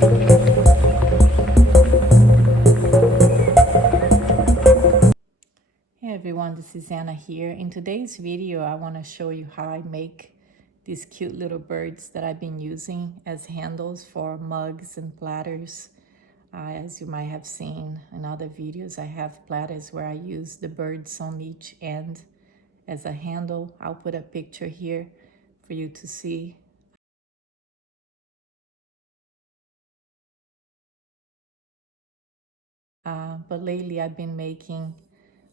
Hey everyone, this is Anna here. In today's video, I want to show you how I make these cute little birds that I've been using as handles for mugs and platters. As you might have seen in other videos, I have platters where I use the birds on each end as a handle. I'll put a picture here for you to see. But lately I've been making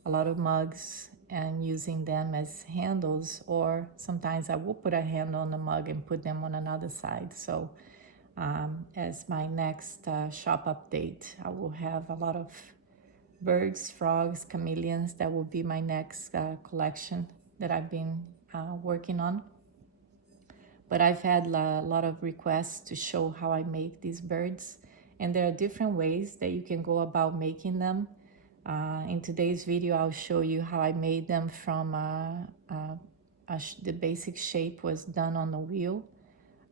a lot of mugs and using them as handles, or sometimes I will put a handle on the mug and put them on another side. So as my next shop update, I will have a lot of birds, frogs, chameleons. That will be my next collection that I've been working on. But I've had a lot of requests to show how I make these birds. And there are different ways that you can go about making them. In today's video, I'll show you how I made them from the basic shape was done on the wheel.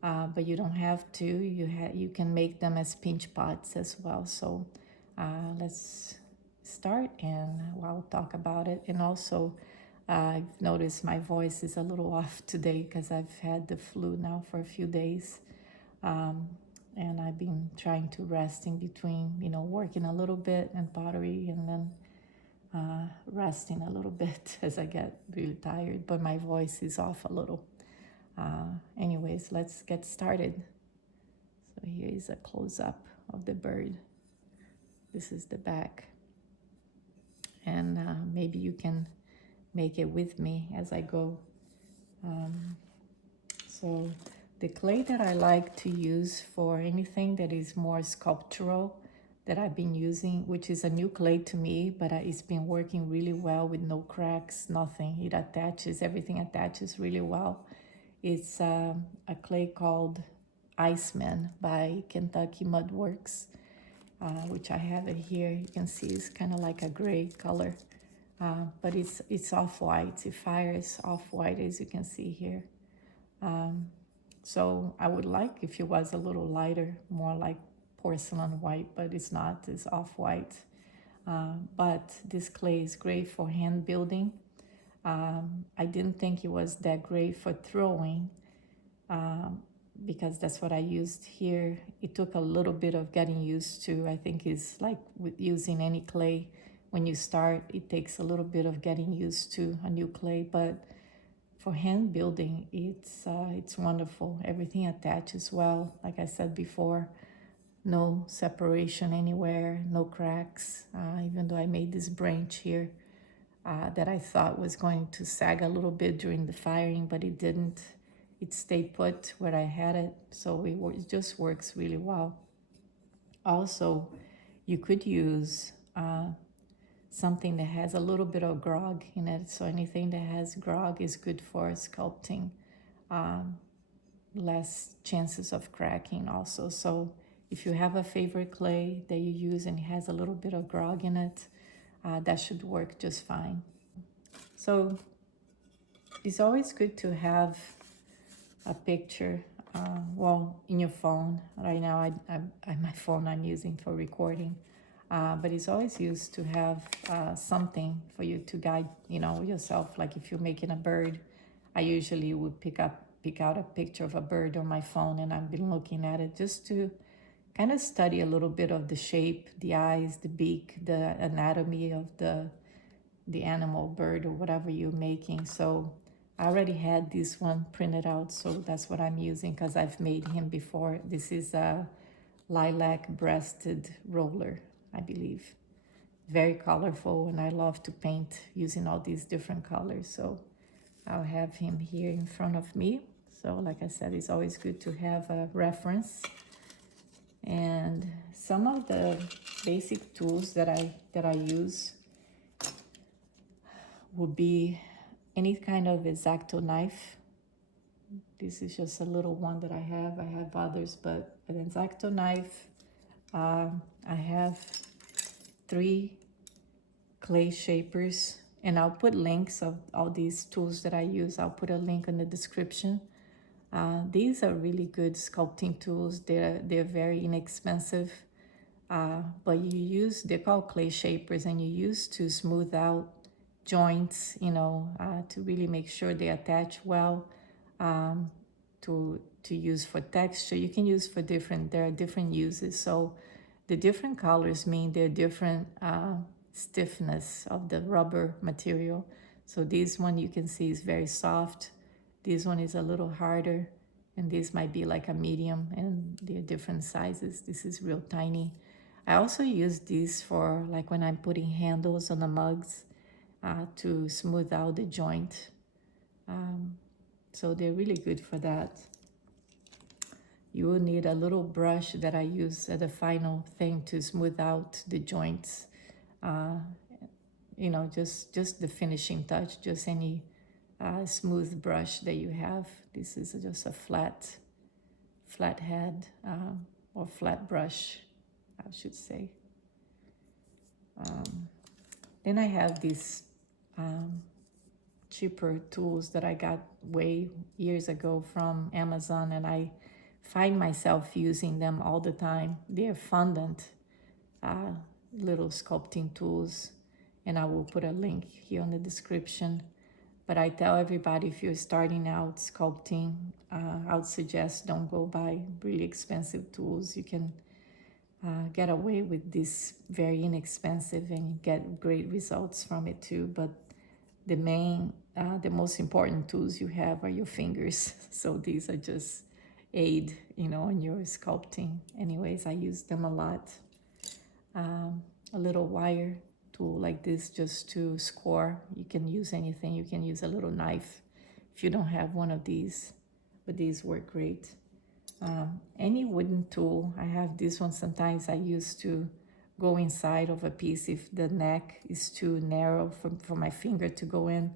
But you don't have to. You can make them as pinch pots as well. So let's start and I'll talk about it. And also, I've noticed my voice is a little off today because I've had the flu now for a few days. And I've been trying to rest in between, working a little bit and pottery and then resting a little bit as I get really tired, but my voice is off a little. Anyways, let's get started. So here is a close-up of the bird. This is the back. And maybe you can make it with me as I go. So the clay that I like to use for anything that is more sculptural that I've been using, which is a new clay to me, but it's been working really well with no cracks, nothing. It attaches, everything attaches really well. It's a clay called Iceman by Kentucky Mudworks, which I have it here. You can see it's kind of like a gray color, but it's off-white. It fires off-white, as you can see here. So I would like if it was a little lighter, more like porcelain white, but it's not, it's off-white. But this clay is great for hand building. I didn't think it was that great for throwing because that's what I used here. It took a little bit of getting used to. I think it's like with using any clay. When you start, it takes a little bit of getting used to a new clay, but for hand building, it's wonderful. Everything attaches well. Like I said before, no separation anywhere, no cracks. Even though I made this branch here that I thought was going to sag a little bit during the firing, but it didn't. It stayed put where I had it, so it just works really well. Also, you could use something that has a little bit of grog in it. So anything that has grog is good for sculpting. Less chances of cracking also. So if you have a favorite clay that you use and it has a little bit of grog in it, that should work just fine. So it's always good to have a picture, in your phone. Right now, my phone I'm using for recording. But it's always used to have something for you to guide, yourself. Like if you're making a bird, I usually would pick out a picture of a bird on my phone, and I've been looking at it just to kind of study a little bit of the shape, the eyes, the beak, the anatomy of the animal, bird, or whatever you're making. So I already had this one printed out, so that's what I'm using because I've made him before. This is a lilac breasted roller, I believe. Very colorful, and I love to paint using all these different colors. So I'll have him here in front of me. So like I said, it's always good to have a reference. And some of the basic tools that I use would be any kind of Exacto knife. This is just a little one that I have. I have others, but an Exacto knife. I have 3 clay shapers, and I'll put links of all these tools that I use. I'll put a link in the description. These are really good sculpting tools. They're very inexpensive, but they're called clay shapers, and you use to smooth out joints, to really make sure they attach well, um, to use for texture. You can use for there are different uses. So the different colors mean they're different stiffness of the rubber material. So this one you can see is very soft. This one is a little harder, and this might be like a medium, and they're different sizes. This is real tiny. I also use these for like when I'm putting handles on the mugs to smooth out the joint. So they're really good for that. You will need a little brush that I use at the final thing to smooth out the joints. Just the finishing touch, just any smooth brush that you have. This is just a flat head or flat brush, I should say. Then I have these cheaper tools that I got way years ago from Amazon, and I find myself using them all the time. They're fondant little sculpting tools, and I will put a link here in the description. But I tell everybody, if you're starting out sculpting, I would suggest don't go buy really expensive tools. You can get away with this very inexpensive and get great results from it too. But the most important tools you have are your fingers. So these are just aid, in your sculpting. Anyways, I use them a lot. A little wire tool like this just to score. You can use anything. You can use a little knife if you don't have one of these, but these work great. Any wooden tool. I have this one. Sometimes I use to go inside of a piece if the neck is too narrow for my finger to go in,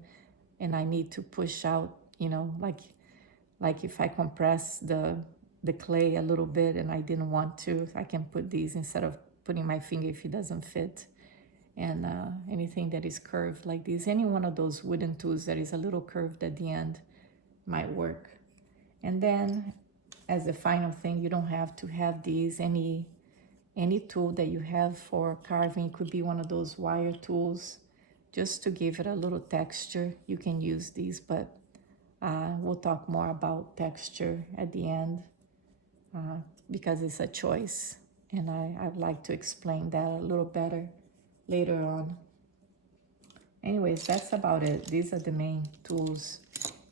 and I need to push out, like if I compress the clay a little bit and I didn't want to, I can put these instead of putting my finger if it doesn't fit. And anything that is curved like this, any one of those wooden tools that is a little curved at the end might work. And then as the final thing, you don't have to have these. Any tool that you have for carving, it could be one of those wire tools, just to give it a little texture. You can use these, but we'll talk more about texture at the end because it's a choice, and I'd like to explain that a little better later on. Anyways, that's about it. These are the main tools.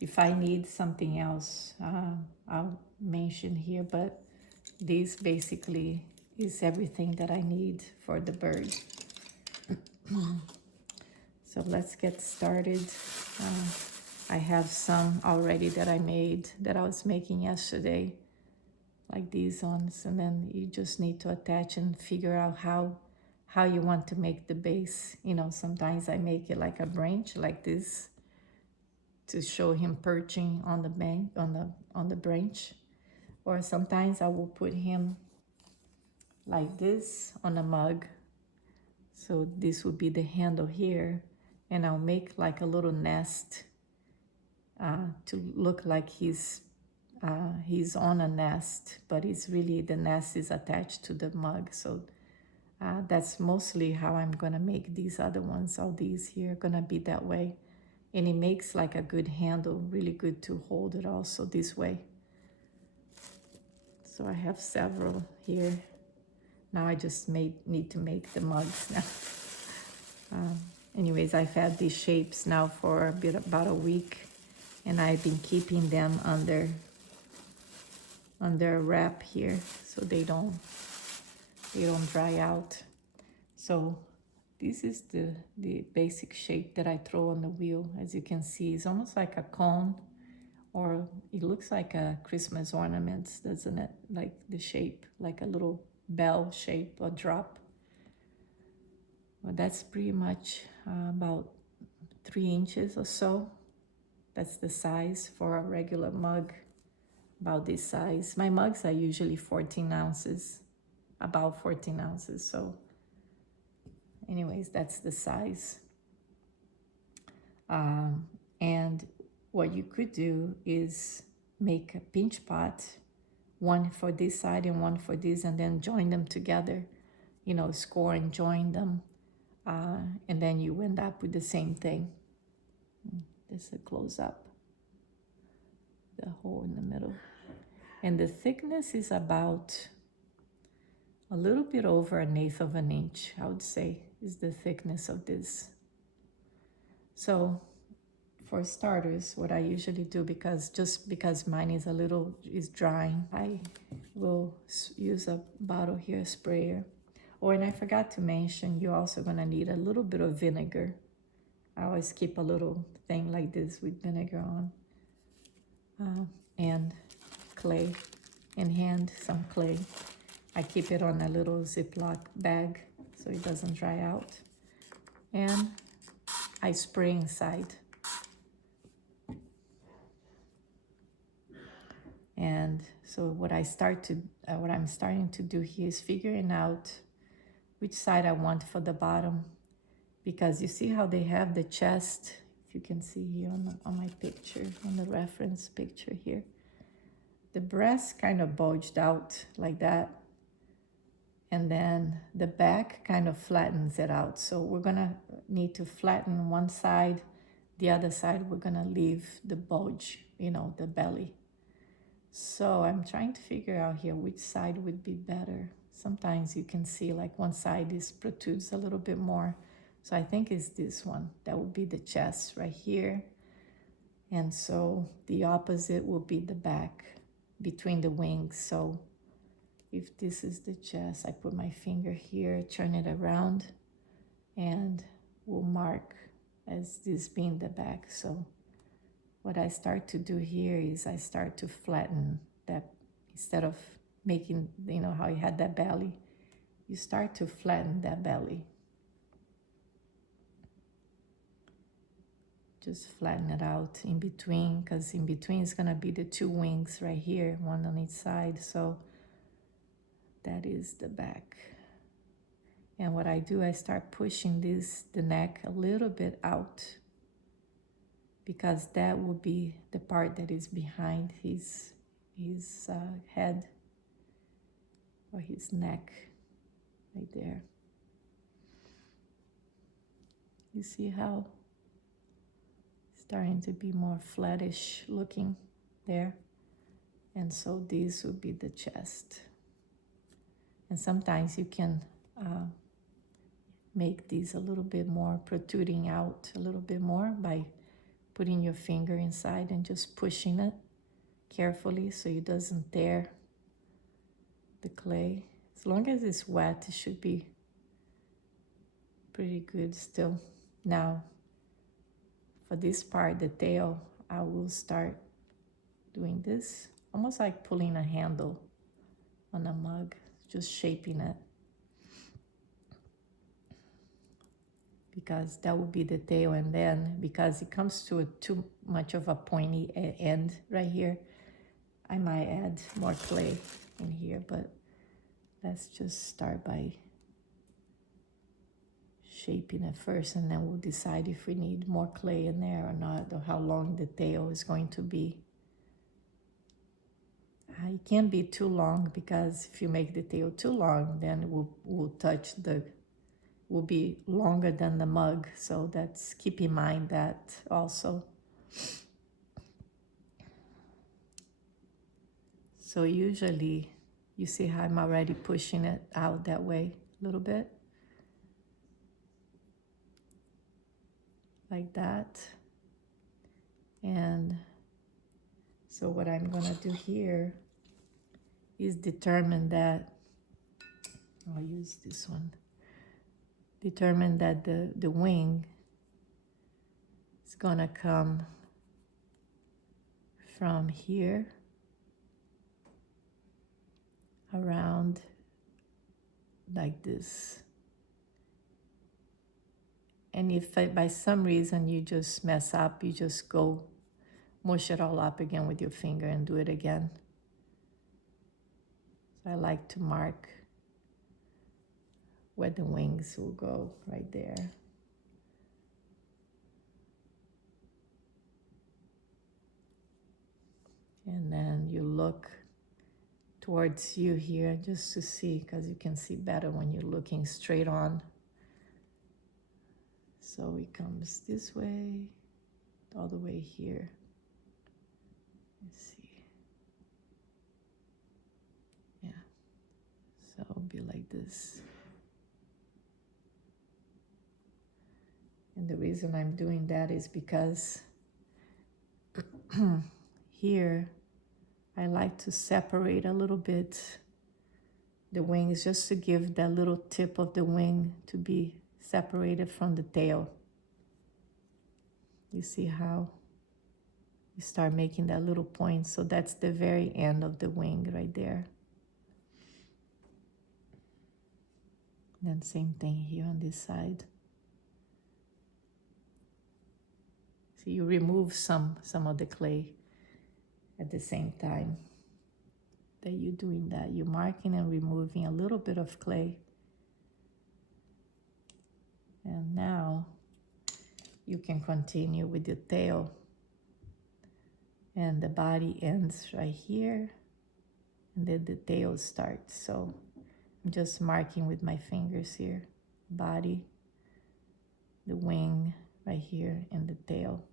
If I need something else, I'll mention here, but these basically is everything that I need for the bird. So let's get started. I have some already that I made, that I was making yesterday, like these ones, and then you just need to attach and figure out how you want to make the base. Sometimes I make it like a branch like this to show him perching on the bank, on the branch, or sometimes I will put him like this on a mug. So this would be the handle here, and I'll make like a little nest to look like he's on a nest, but it's really, the nest is attached to the mug. So that's mostly how I'm gonna make these other ones. All these here are gonna be that way, and it makes like a good handle, really good to hold it also this way. So I have several here. Now I just need to make the mugs now. Anyways, I've had these shapes now for about a week, and I've been keeping them under a wrap here so they don't dry out. So this is the basic shape that I throw on the wheel. As you can see, it's almost like a cone, or it looks like a Christmas ornament, doesn't it? Like the shape, like a little bell shape or drop. Well, that's pretty much about 3 inches or so. That's the size for a regular mug, about this size. My mugs are usually 14 ounces, about 14 ounces. So anyways, that's the size. And what you could do is make a pinch pot, one for this side and one for this, and then join them together, you know, score and join them. And then you end up with the same thing. This is a close up, the hole in the middle. And the thickness is about a little bit over 1/8 of an inch, I would say, is the thickness of this. So for starters, what I usually do, because mine is drying, I will use a bottle here, sprayer. Oh, and I forgot to mention, you're also gonna need a little bit of vinegar. I always keep a little thing like this with vinegar on. And clay, in hand, some clay. I keep it on a little Ziploc bag so it doesn't dry out. And I spray inside. And so what I'm starting to do here is figuring out which side I want for the bottom, because you see how they have the chest, if you can see here on my picture, on the reference picture here. The breast kind of bulged out like that, and then the back kind of flattens it out. So we're gonna need to flatten one side, the other side we're gonna leave the bulge, you know, the belly. So I'm trying to figure out here which side would be better. Sometimes you can see like one side protrudes a little bit more. So I think it's this one. That would be the chest right here. And so the opposite will be the back between the wings. So if this is the chest, I put my finger here, turn it around, and we'll mark as this being the back. So what I start to do here is I start to flatten that. Instead of making, you know, how you had that belly, you start to flatten that belly. Just flatten it out in between, because in between is gonna be the two wings right here, one on each side. So that is the back. And what I do, I start pushing the neck a little bit out, because that will be the part that is behind his head, or his neck, right there. You see how it's starting to be more flattish looking there? And so this would be the chest. And sometimes you can make these a little bit more protruding out a little bit more by putting your finger inside and just pushing it carefully so it doesn't tear the clay. As long as it's wet, it should be pretty good still. Now, for this part, the tail, I will start doing this, almost like pulling a handle on a mug, just shaping it. Because that will be the tail, and then because it comes to too much of a pointy end right here, I might add more clay in here, but let's just start by shaping it first, and then we'll decide if we need more clay in there or not, or how long the tail is going to be. It can't be too long, because if you make the tail too long, then it will be longer than the mug. So keep in mind that also. So usually, you see how I'm already pushing it out that way a little bit. Like that. And so what I'm gonna do here is determine that, I'll use this one, determine that the wing is gonna come from here around like this. And if by some reason you just mess up, you just go mush it all up again with your finger and do it again. So I like to mark where the wings will go, right there. And then you look towards you here just to see, because you can see better when you're looking straight on. So it comes this way, all the way here. Let's see. Yeah. So it'll be like this. And the reason I'm doing that is because here I like to separate a little bit the wings, just to give that little tip of the wing to be separated from the tail. You see how you start making that little point? So that's the very end of the wing right there. Then same thing here on this side. So you remove some of the clay at the same time that you're doing that. You're marking and removing a little bit of clay. And now you can continue with the tail. And the body ends right here. And then the tail starts. So I'm just marking with my fingers here. Body, the wing right here, and the tail.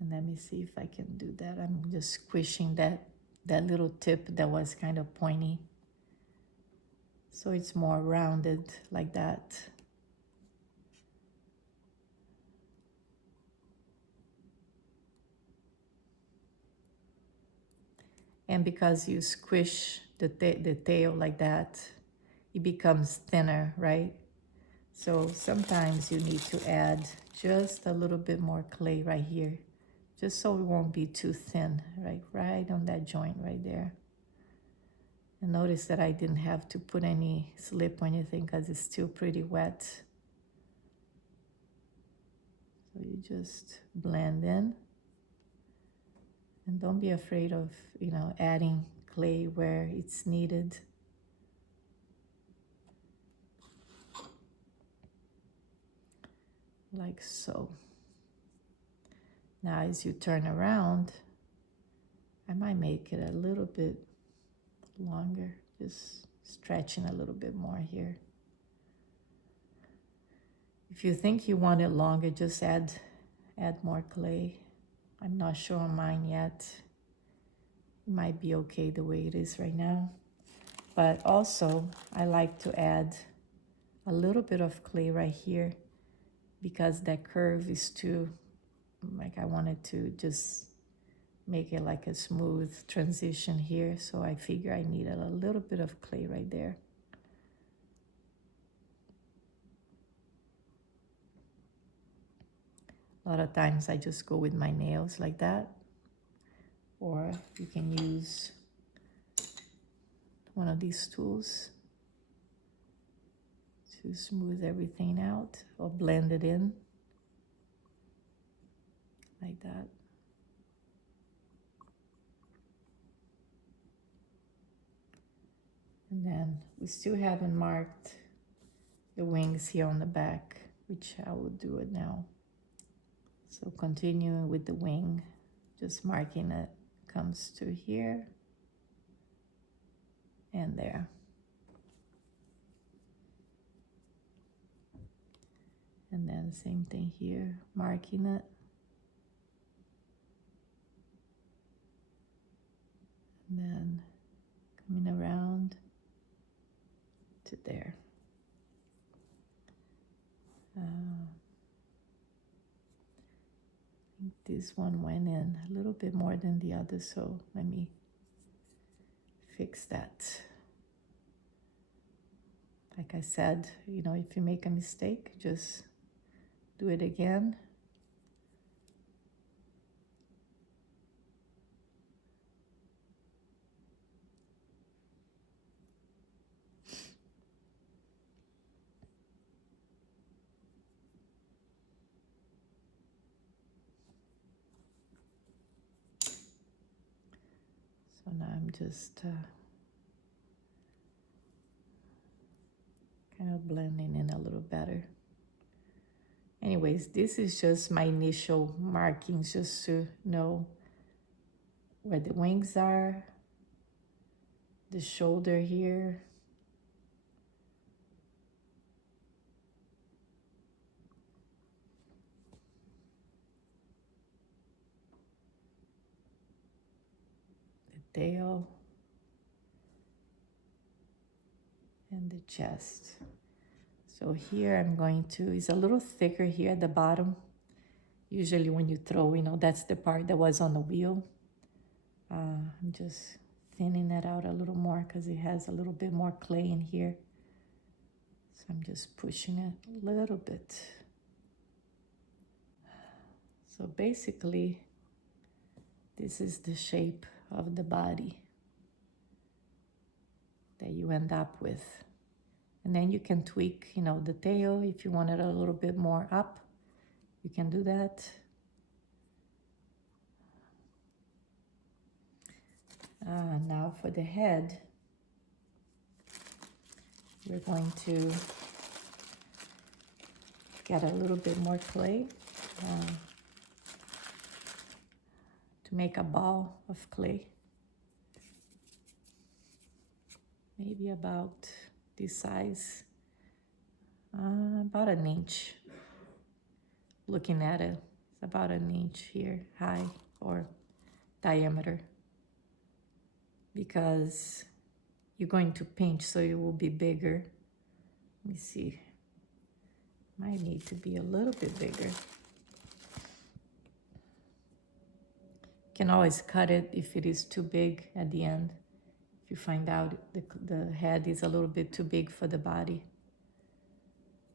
And let me see if I can do that. I'm just squishing that little tip that was kind of pointy. So it's more rounded like that. And because you squish the tail like that, it becomes thinner, right? So sometimes you need to add just a little bit more clay right here, just so it won't be too thin, right on that joint right there. And notice that I didn't have to put any slip or anything because it's still pretty wet. So you just blend in. And don't be afraid of, adding clay where it's needed. Like so. Now as you turn around, I might make it a little bit longer, just stretching a little bit more here. If you think you want it longer, just add more clay. I'm not sure on mine yet. It might be okay the way it is right now. But also, I like to add a little bit of clay right here because that curve is too, I wanted to just make it like a smooth transition here. So I figure I needed a little bit of clay right there. A lot of times I just go with my nails like that. Or you can use one of these tools to smooth everything out or blend it in like that. And then we still haven't marked the wings here on the back, which I will do it now. So continuing with the wing, just marking it comes to here and there. And then same thing here, marking it. And then coming around to there. I think this one went in a little bit more than the other, so let me fix that. Like I said, if you make a mistake, just do it again. So now I'm just kind of blending in a little better. Anyways, this is just my initial markings, just to know where the wings are, the shoulder here. The tail. And the chest. So here I'm going to, it's a little thicker here at the bottom. Usually when you throw, that's the part that was on the wheel. I'm just thinning that out a little more because it has a little bit more clay in here. So I'm just pushing it a little bit. So basically, this is the shape of the body that you end up with. And then you can tweak, the tail. If you want it a little bit more up, you can do that. Now for the head, we're going to get a little bit more clay to make a ball of clay. Maybe about this size, about an inch. Looking at it, it's about an inch here high or diameter, because you're going to pinch, so it will be bigger. Let me see. Might need to be a little bit bigger. Can always cut it if it is too big at the end. If you find out the head is a little bit too big for the body.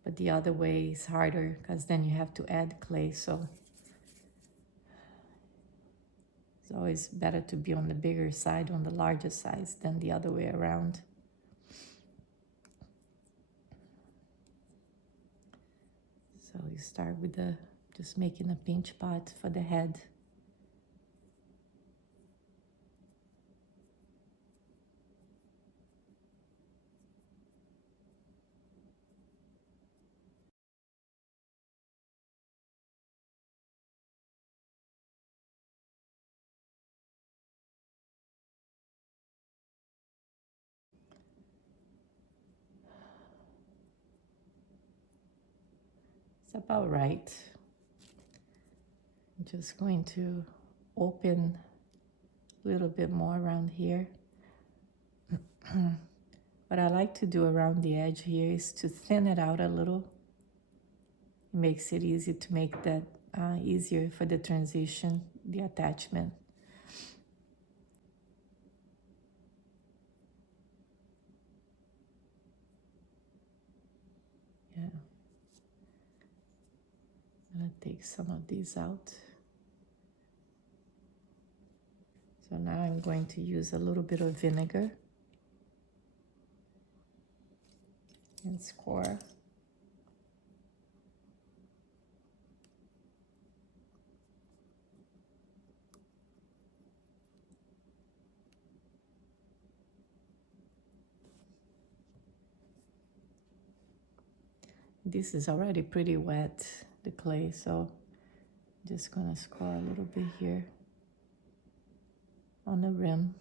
But the other way is harder because then you have to add clay. So it's always better to be on the bigger side, on the larger size, than the other way around. So you start with just making a pinch pot for the head. It's about right. I'm just going to open a little bit more around here. What I like to do around the edge here is to thin it out a little. It makes it easy to make that easier for the transition, the attachment. Yeah. I'm gonna take some of these out. So now I'm going to use a little bit of vinegar and score. This is already pretty wet, the clay, so I'm just gonna score a little bit here on the rim.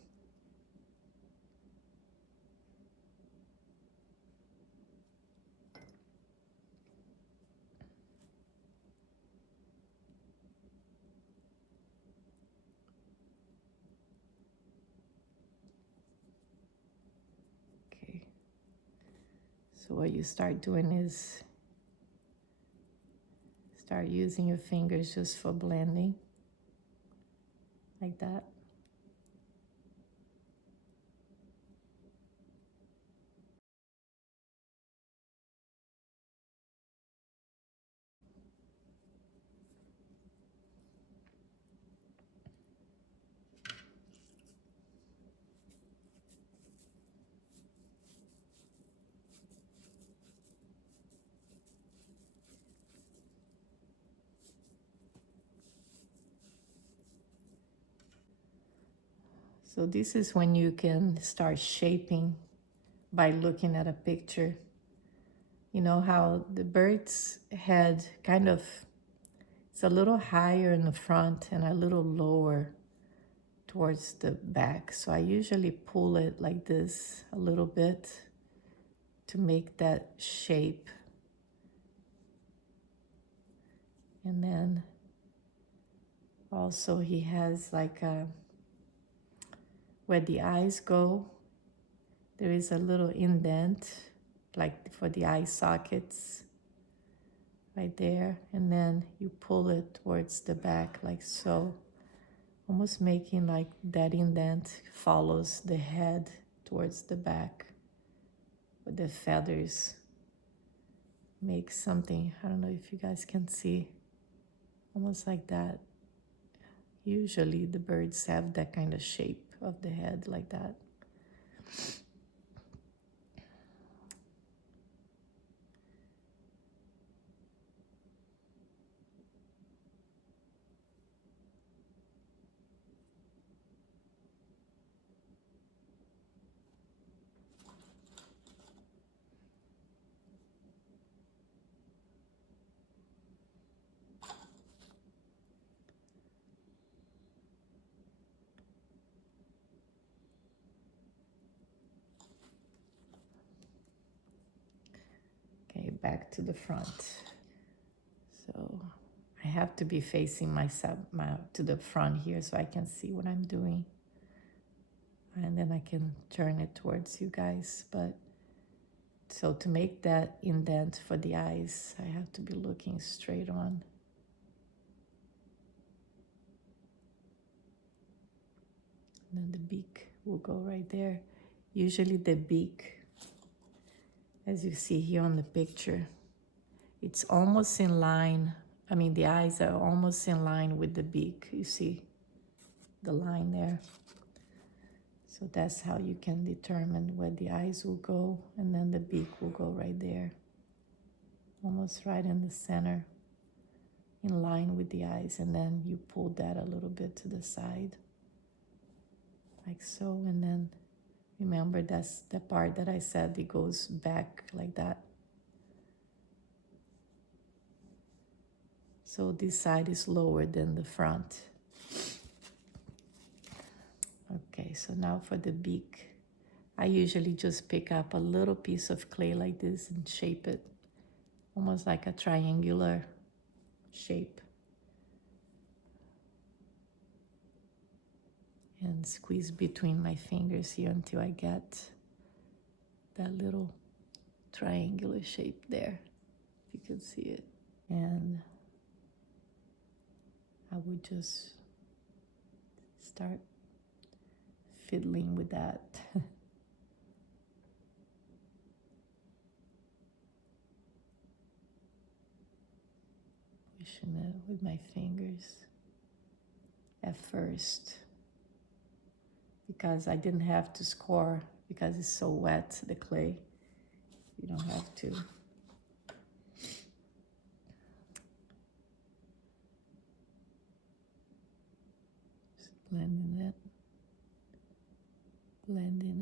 Okay. So what you start doing is start using your fingers just for blending, like that. So this is when you can start shaping by looking at a picture. You know how the bird's head kind of, it's a little higher in the front and a little lower towards the back. So I usually pull it like this a little bit to make that shape. And then also he has like a, where the eyes go, there is a little indent like for the eye sockets right there. And then you pull it towards the back like so, almost making like that indent follows the head towards the back. With the feathers make something, I don't know if you guys can see, almost like that. Usually the birds have that kind of shape of the head like that. Okay, back to the front. So I have to be facing myself to the front here so I can see what I'm doing. And then I can turn it towards you guys. But so to make that indent for the eyes, I have to be looking straight on. And then the beak will go right there. Usually the beak, as you see here on the picture, it's almost in line. I mean, the eyes are almost in line with the beak. You see the line there. So that's how you can determine where the eyes will go, and then the beak will go right there. Almost right in the center, in line with the eyes, and then you pull that a little bit to the side, like so, and then remember that's the part that I said it goes back like that. So this side is lower than the front. Okay, so now for the beak, I usually just pick up a little piece of clay like this and shape it, almost like a triangular shape. And squeeze between my fingers here until I get that little triangular shape there, if you can see it. And I would just start fiddling with that. Pushing it with my fingers at first, because I didn't have to score because it's so wet, the clay. You don't have to. Just blending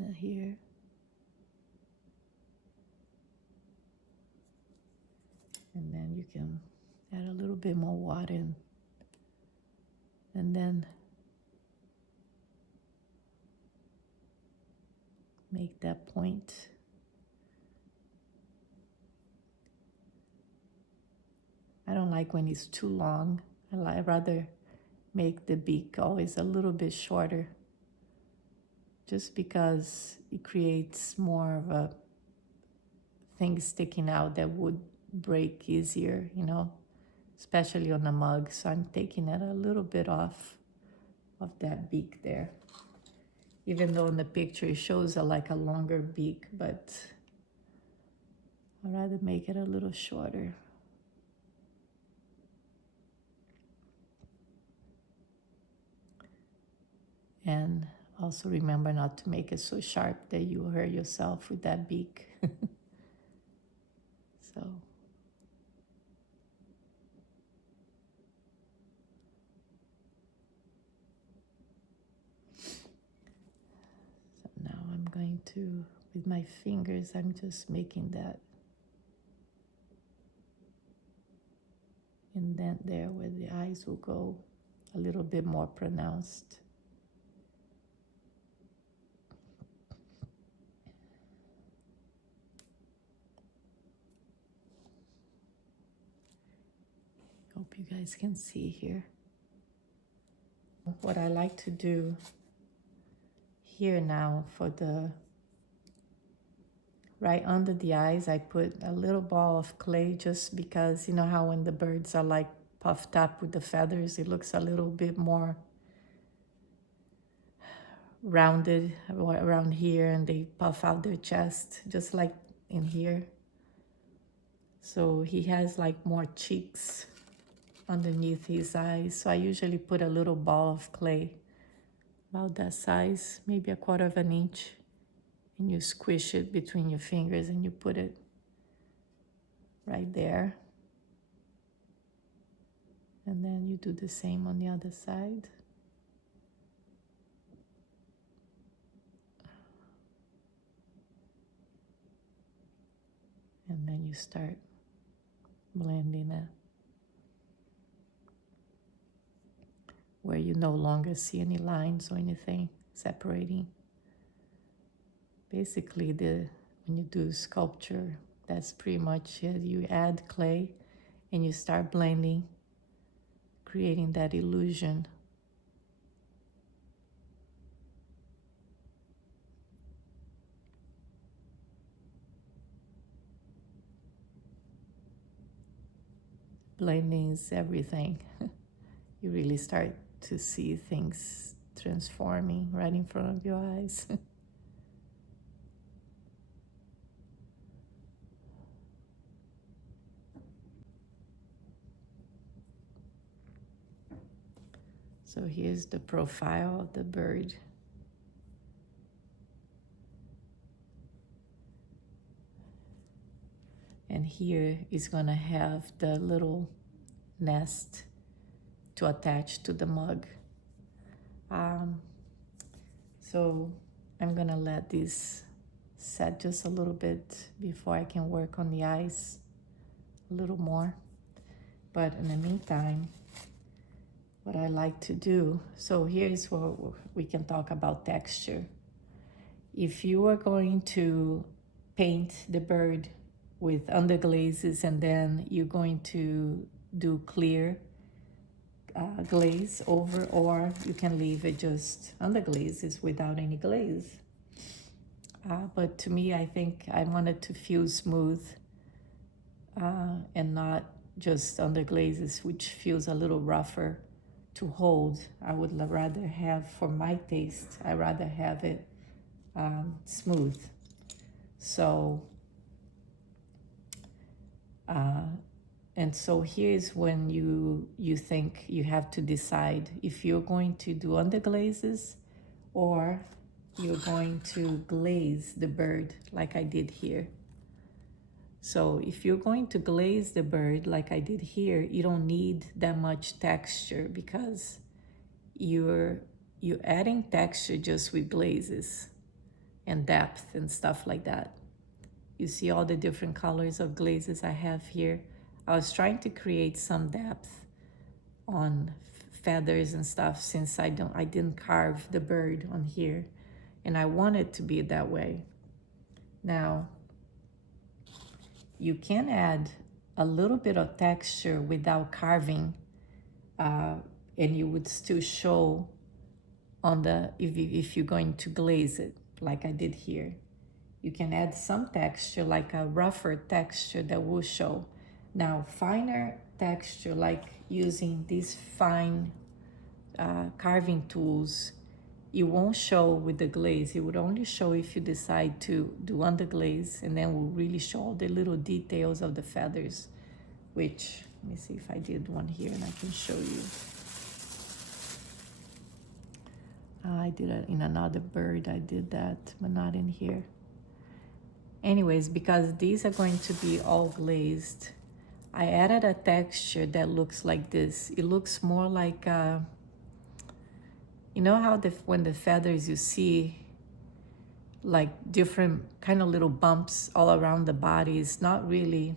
it here. And then you can add a little bit more water in. And then make that point. I don't like when it's too long. I rather make the beak always a little bit shorter, just because it creates more of a thing sticking out that would break easier, you know, especially on a mug. So I'm taking it a little bit off of that beak there. Even though in the picture it shows like a longer beak, but I'd rather make it a little shorter. And also remember not to make it so sharp that you hurt yourself with that beak. So now I'm going to, with my fingers, I'm just making that indent there where the eyes will go a little bit more pronounced. Hope you guys can see here. What I like to do here now for the right under the eyes, I put a little ball of clay just because you know how when the birds are like puffed up with the feathers, it looks a little bit more rounded around here and they puff out their chest just like in here. So he has like more cheeks underneath his eyes. So I usually put a little ball of clay about that size, maybe 1/4 of an inch, and you squish it between your fingers and you put it right there. And then you do the same on the other side. And then you start blending it where you no longer see any lines or anything separating. Basically, when you do sculpture, that's pretty much it. You add clay and you start blending, creating that illusion. Blending is everything. You really start to see things transforming right in front of your eyes. So here's the profile of the bird. And here is gonna have the little nest to attach to the mug. So I'm gonna let this set just a little bit before I can work on the eyes a little more. But in the meantime, what I like to do, so here's where we can talk about texture. If you are going to paint the bird with underglazes and then you're going to do clear glaze over, or you can leave it just underglazes without any glaze. But to me, I think I wanted to feel smooth and not just underglazes, which feels a little rougher to hold. I would rather have, for my taste, I rather have it smooth. So and so here's when you think you have to decide if you're going to do underglazes or you're going to glaze the bird like I did here. So if you're going to glaze the bird like I did here, you don't need that much texture because you're adding texture just with glazes and depth and stuff like that. You see all the different colors of glazes I have here. I was trying to create some depth on feathers and stuff since I didn't carve the bird on here, and I want it to be that way. Now, you can add a little bit of texture without carving, and you would still show on the, if you're going to glaze it like I did here. You can add some texture, like a rougher texture that will show. Now, finer texture, like using these fine carving tools, it won't show with the glaze. It would only show if you decide to do underglaze, and then we'll really show all the little details of the feathers, which, let me see if I did one here and I can show you. I did it in another bird, I did that, but not in here. Anyways, because these are going to be all glazed, I added a texture that looks like this. It looks more like, you know how when the feathers you see like different kind of little bumps all around the body. It's not really,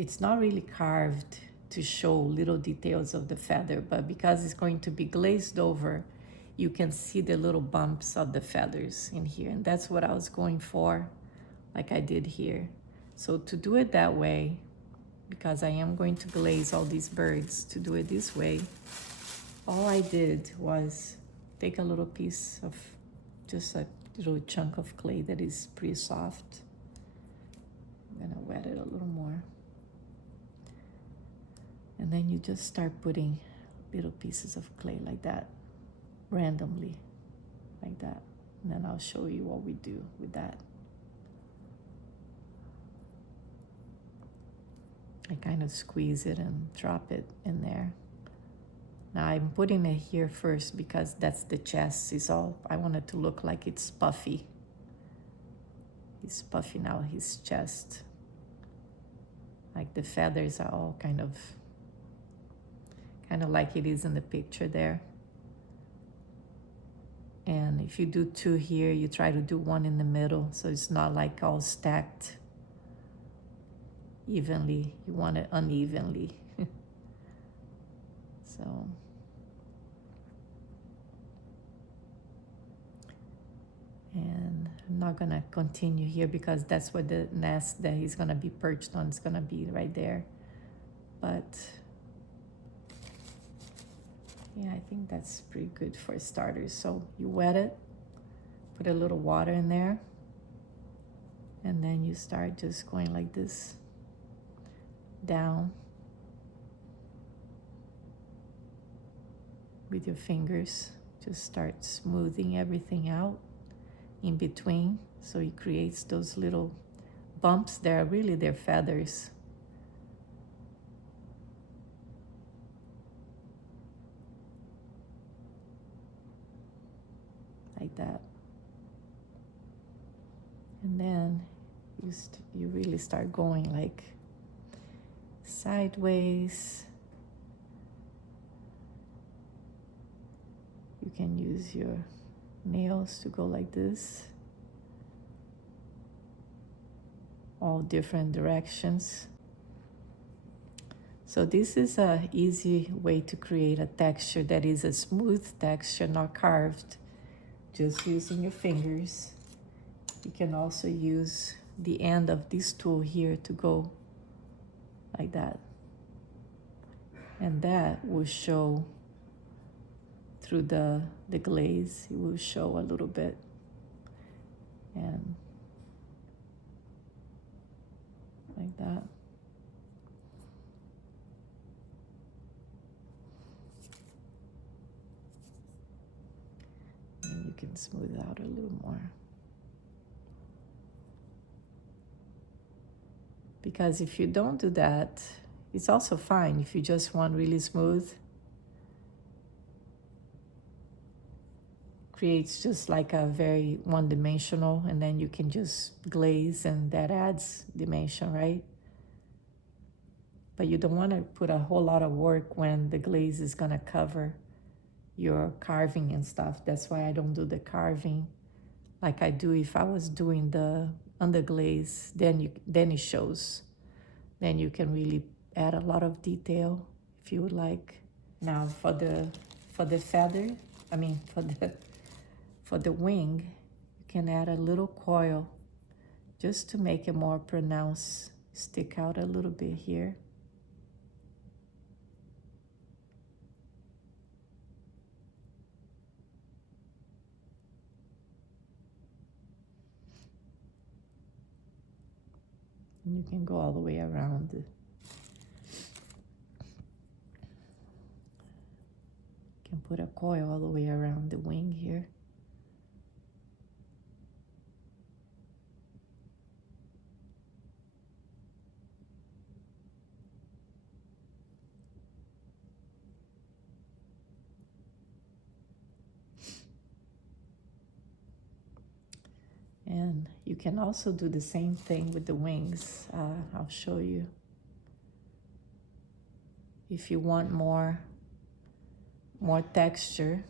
it's not really carved to show little details of the feather, but because it's going to be glazed over, you can see the little bumps of the feathers in here. And that's what I was going for, like I did here. So to do it that way, because I am going to glaze all these birds, to do it this way, all I did was take a little piece of, just a little chunk of clay that is pretty soft. I'm gonna wet it a little more. And then you just start putting little pieces of clay like that, randomly, like that. And then I'll show you what we do with that. I kind of squeeze it and drop it in there. Now I'm putting it here first because that's the chest. Is all I want it to look like it's puffy. He's puffy now, his chest. Like the feathers are all kind of like it is in the picture there. And if you do two here, you try to do one in the middle, so it's not like all stacked evenly. You want it unevenly. So and I'm not gonna continue here because that's where the nest that he's gonna be perched on is gonna be, right there. But yeah, I think that's pretty good for starters. So you wet it, put a little water in there, and then you start just going like this down with your fingers. Just start smoothing everything out in between, so it creates those little bumps. They're really their feathers. Like that. And then you really start going like sideways. You can use your nails to go like this, all different directions. So this is an easy way to create a texture that is a smooth texture, not carved, just using your fingers. You can also use the end of this tool here to go like that. And that will show through the glaze. It will show a little bit. And like that. And you can smooth out a little more. Because if you don't do that, it's also fine if you just want really smooth. Creates just like a very one-dimensional, and then you can just glaze and that adds dimension, right? But you don't want to put a whole lot of work when the glaze is gonna cover your carving and stuff. That's why I don't do the carving like I do if I was doing the underglaze. Then it shows. Then you can really add a lot of detail if you would like. Now for the feather, for the wing, you can add a little coil just to make it more pronounced, stick out a little bit here. And you can go all the way around. You can put a coil all the way around the wing here. And you can also do the same thing with the wings. I'll show you. If you want more texture,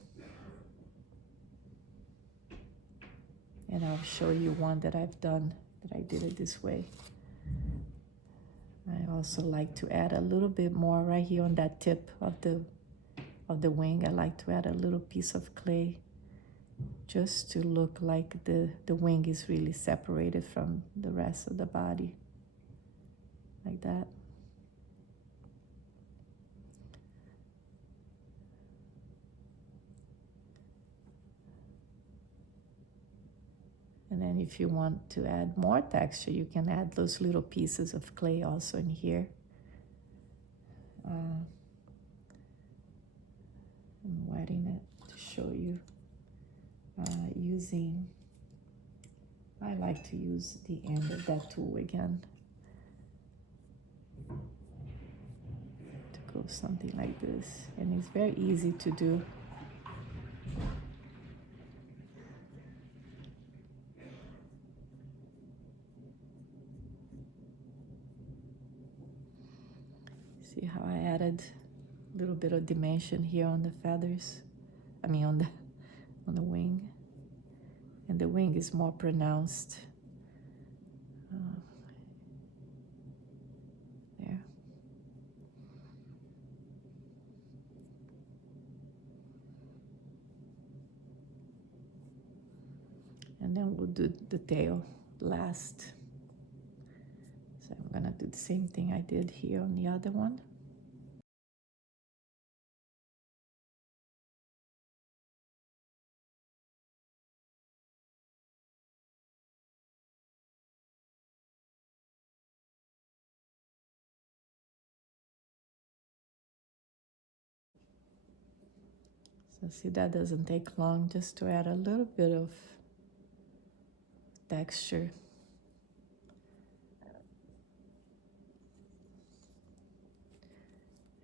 and I'll show you one that I've done, that I did it this way. I also like to add a little bit more right here on that tip of the wing. I like to add a little piece of clay just to look like the wing is really separated from the rest of the body, like that. And then if you want to add more texture, you can add those little pieces of clay also in here. I'm wetting it to show you using, I like to use the end of that tool again to go something like this. And it's very easy to do. See how I added a little bit of dimension here on the feathers? I mean on the wing. And the wing is more pronounced. There. And then we'll do the tail last. So I'm gonna do the same thing I did here on the other one. So see, that doesn't take long, just to add a little bit of texture.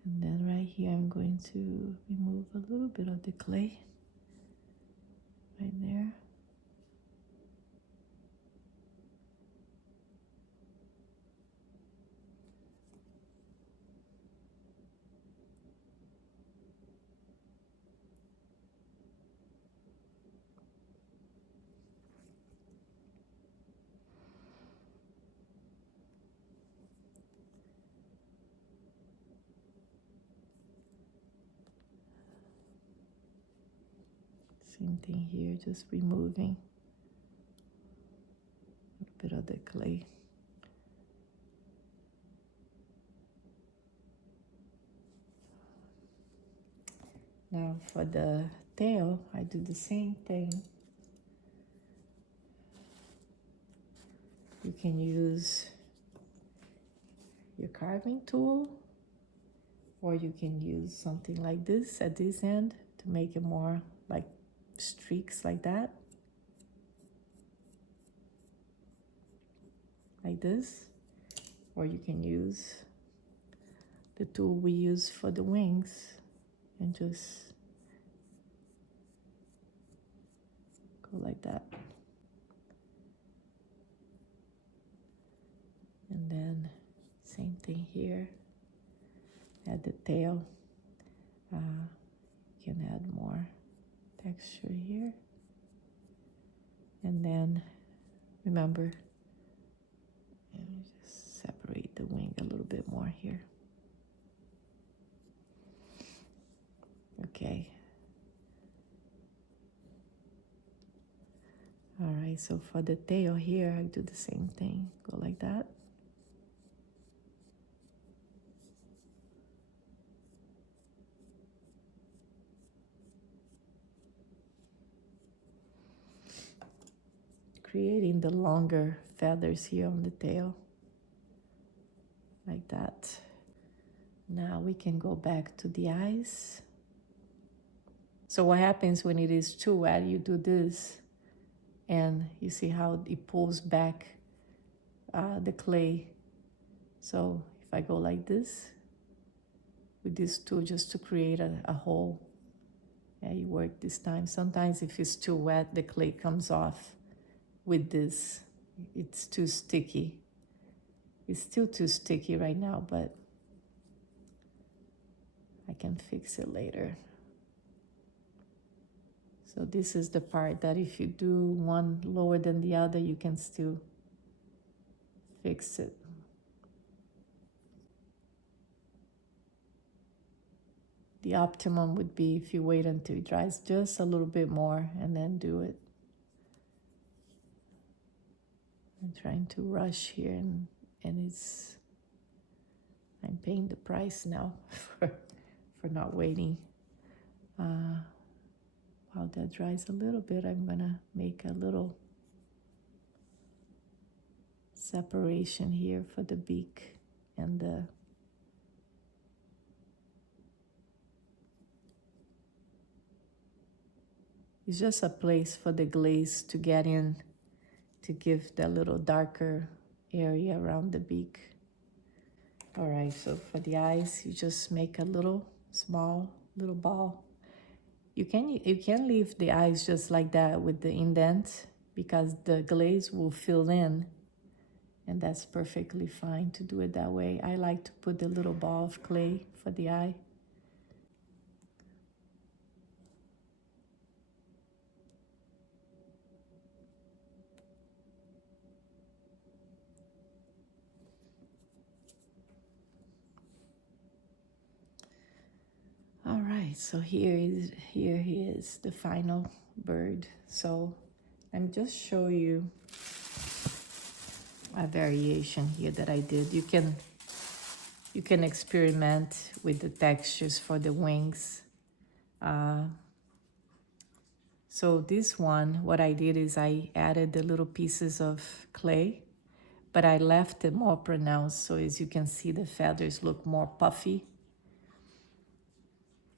And then right here, I'm going to remove a little bit of the clay right there. Same thing here, just removing a bit of the clay. Now for the tail, I do the same thing. You can use your carving tool, or you can use something like this at this end to make it more like streaks like that. Like this. Or you can use the tool we use for the wings and just go like that. And then same thing here. Add the tail. You can add more texture here. And then remember, just separate the wing a little bit more here. Okay. All right, so for the tail here, I do the same thing. Go like that. Creating the longer feathers here on the tail. Like that. Now we can go back to the eyes. So what happens when it is too wet, you do this, and you see how it pulls back the clay. So if I go like this, with this tool just to create a hole, yeah, you work this time. Sometimes if it's too wet, the clay comes off with this. It's too sticky. It's still too sticky right now, but I can fix it later. So this is the part that if you do one lower than the other, you can still fix it. The optimum would be if you wait until it dries just a little bit more and then do it. I'm trying to rush here and I'm paying the price now for not waiting. While that dries a little bit, I'm gonna make a little separation here for the beak and the it's just a place for the glaze to get in, to give that little darker area around the beak. All right, so for the eyes, you just make a little small little ball. You can leave the eyes just like that with the indent because the glaze will fill in, and that's perfectly fine to do it that way. I like to put the little ball of clay for the eye. All right, so here he is, the final bird. So I'm just show you a variation here that I did. You can experiment with the textures for the wings. So this one, what I did is I added the little pieces of clay, but I left it more pronounced. So as you can see, the feathers look more puffy.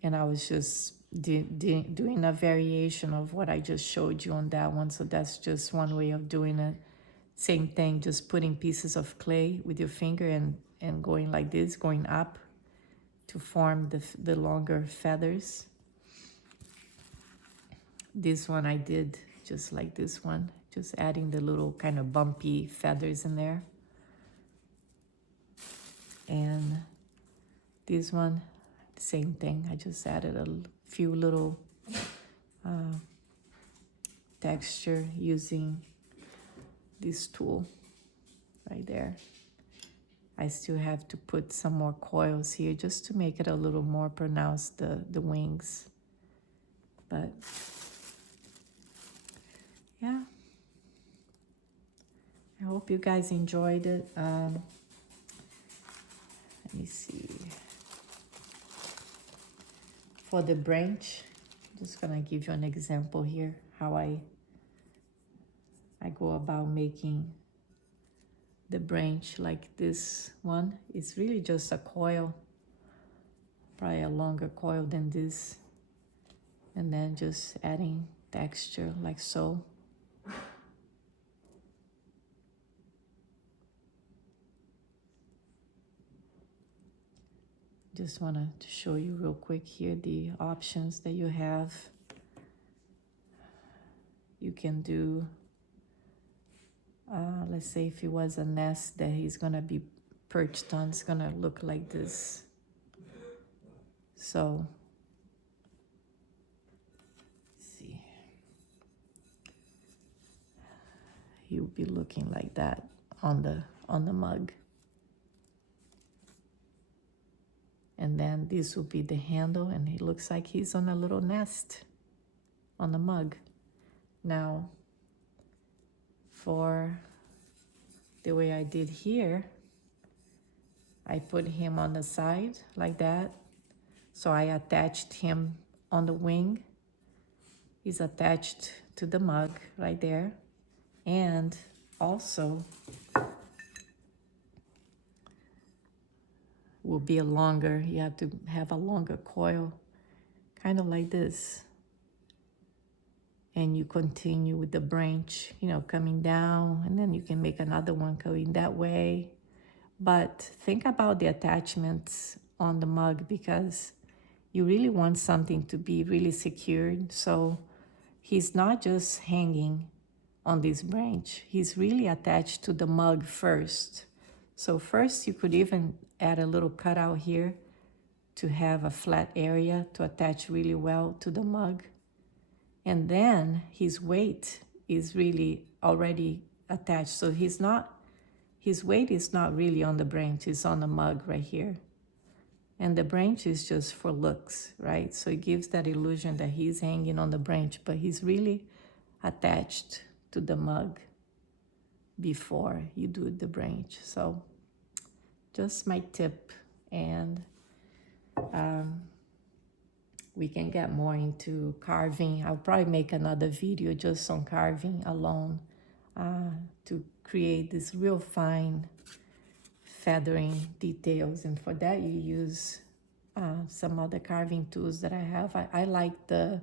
And I was just doing a variation of what I just showed you on that one. So that's just one way of doing it. Same thing, just putting pieces of clay with your finger and going like this, going up to form the longer feathers. This one I did just like this one, just adding the little kind of bumpy feathers in there. And this one, same thing. I just added a few little texture using this tool right there. I still have to put some more coils here just to make it a little more pronounced, the wings. But yeah, I hope you guys enjoyed it. Let me see. For the branch, I'm just gonna give you an example here, how I go about making the branch like this one. It's really just a coil, probably a longer coil than this. And then just adding texture like so. Just wanted to show you real quick here the options that you have. You can do, let's say if it was a nest that he's gonna be perched on, it's gonna look like this. So, let's see. He would be looking like that on the mug. And then this will be the handle, and he looks like he's on a little nest on the mug. Now, for the way I did here, I put him on the side like that. So I attached him on the wing. He's attached to the mug right there. And also will be a longer, you have to have a longer coil, kind of like this. And you continue with the branch, coming down, and then you can make another one going that way. But think about the attachments on the mug because you really want something to be really secured. So he's not just hanging on this branch. He's really attached to the mug first. So first you could even add a little cutout here to have a flat area to attach really well to the mug. And then his weight is really already attached. So his weight is not really on the branch, it's on the mug right here. And the branch is just for looks, right? So it gives that illusion that he's hanging on the branch, but he's really attached to the mug before you do the branch. So just my tip. And we can get more into carving. I'll probably make another video just on carving alone, to create this real fine feathering details. And for that you use some other carving tools that I have. I like the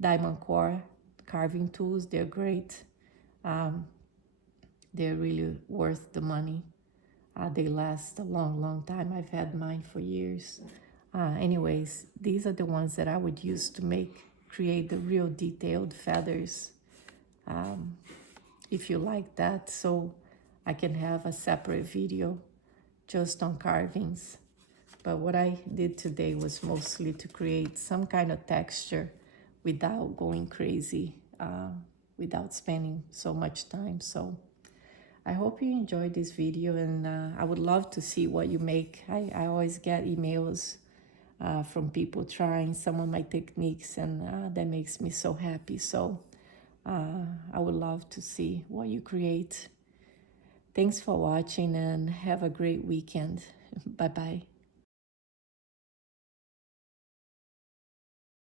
diamond core carving tools. They're great. They're really worth the money. They last a long time. I've had mine for years. Anyways, these are the ones that I would use to create the real detailed feathers, if you like that. So I can have a separate video just on carvings. But what I did today was mostly to create some kind of texture without going crazy, without spending so much time. So I hope you enjoyed this video, and I would love to see what you make. I always get emails from people trying some of my techniques, and that makes me so happy. So I would love to see what you create. Thanks for watching, and have a great weekend. Bye-bye.